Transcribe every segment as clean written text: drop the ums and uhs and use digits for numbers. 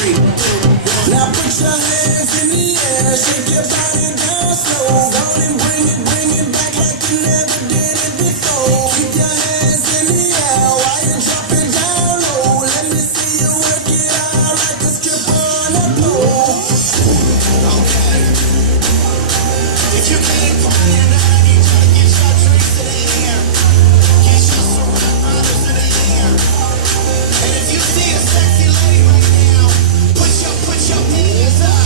Now put your hands in the air, shake your body down slow. Go and bring it back like you never did it before. Keep your hands in the air while you drop it down low. Let me see you work it out like a stripper on a pole. Okay. If you can't find it, I need you to get your drinks to the air. Get your surrounders to the air. And if you see a sexy lady right now, put your hands up.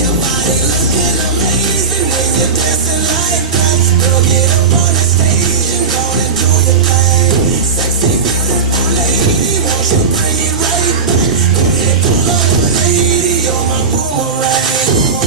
Your body looking amazing when you're dancing like that. Girl, get up on the stage and go and do your thing. Sexy, beautiful lady, won't you bring it right back? Go ahead, pull up, lady, you're my boomerang.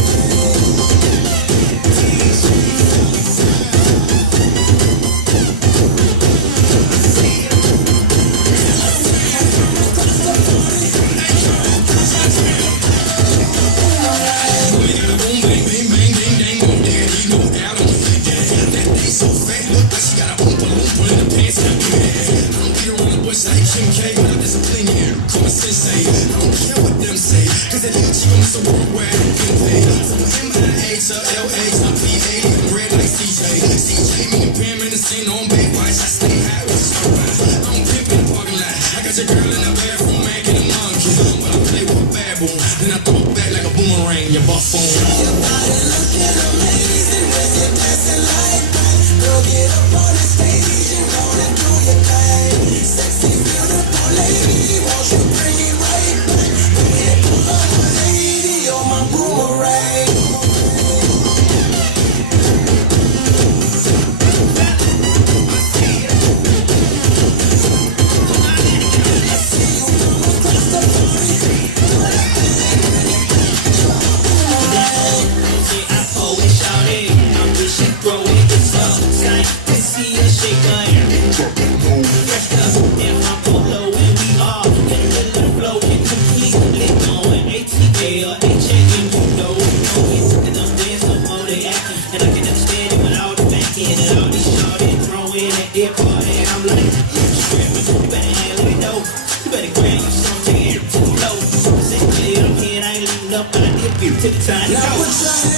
Then I throw it back like a boomerang, your buff on. Your body looking amazing when you're dancing like that. Girl, get up on the stage and go and do your thing. Sexy, beautiful lady, won't you bring it right back? Go ahead, pull up, lady, you're my boomerang. Now put your